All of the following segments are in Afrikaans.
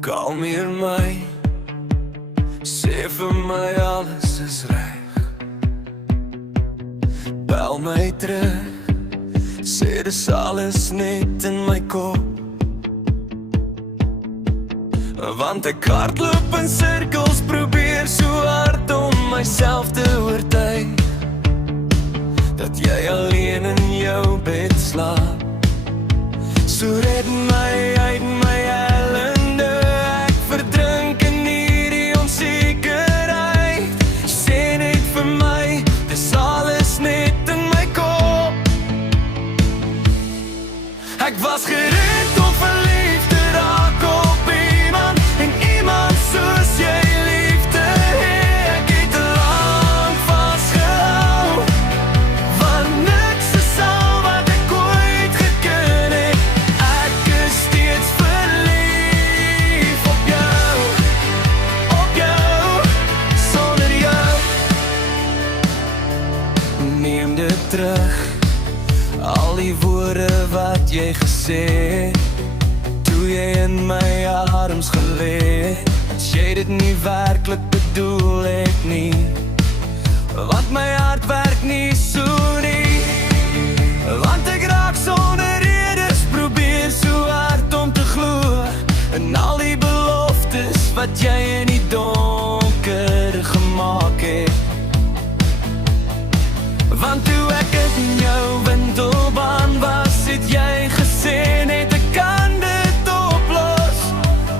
Kalmeer my, sê vir my alles is reg. Bel my terug, sê dis alles net in my kop. Want ek hardloop in sirkels, probeer so hard om myself te oortuig dat jy alleen in jou bed slaap. So red my uit my ellende, ek verdrink in hierdie onsekerheid. Sê net vir my, dis alles net in my kop. Ek was gereed om verliefd te raak op iemand, en iemand soos jy liefde hê. Ek het te lang vasgehou, want niks is al wat ek ooit geken het. Ek is steeds verlief op jou, sonder jou. Neem dit terug, al die woorde wat jy gesê het, toe jy in my arms gelê het. As jy dit nie werklik bedoel het nie, want my hart werk nie so nie. Want ek raak sonder redes, probeer so hard om te glo in al die beloftes wat jy in die donker gemaak het. Want toe ek in jou wintelbaan was, het jy gesê net ek kan dit oplos.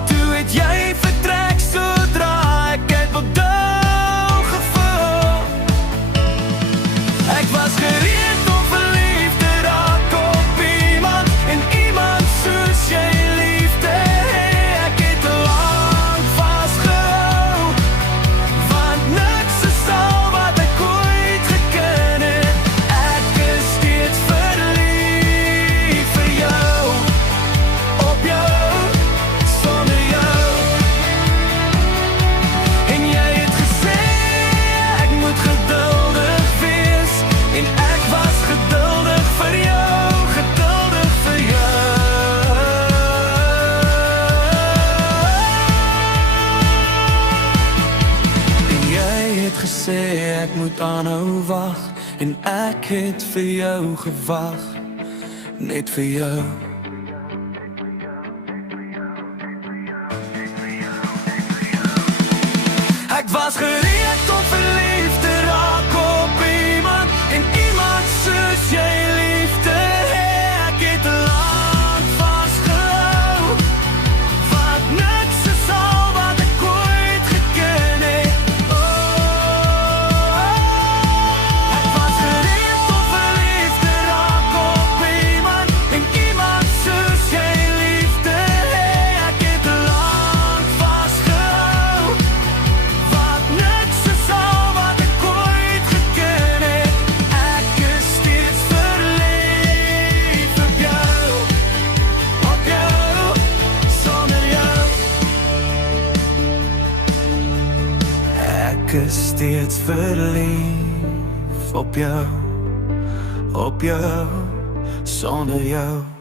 Toe het jy vertrek sodra ek het bedou gevoel. Ek was gereed om verliefd te raak op iemand, en iemand soos jy liefde hê. Ek het te lang vasgehou, want niks is al wat ek ooit geken het. Ek is steeds verlief vir jou, op jou, sonder jou. En jy het gesê ek moet geduldig wees, en ek was geduldig vir jou, geduldig vir jou. En jy het gesê ek moet aanhou wag, en ek het vir jou gewag, net vir jou. Ek was gereed om verliefd te raak op iemand, en iemand soos jy liefde hê. Ek het te lang vasgehou, want niks is al wat ek ooit geken het. Ek was gereed om verliefd te raak op iemand, en iemand soos jy liefde hê. Ek het te lang vasgehou, want niks is al wat ek ooit geken het. Ek is steeds verlief op jou, sonder jou. Ek is steeds verlief op jou, sonder jou.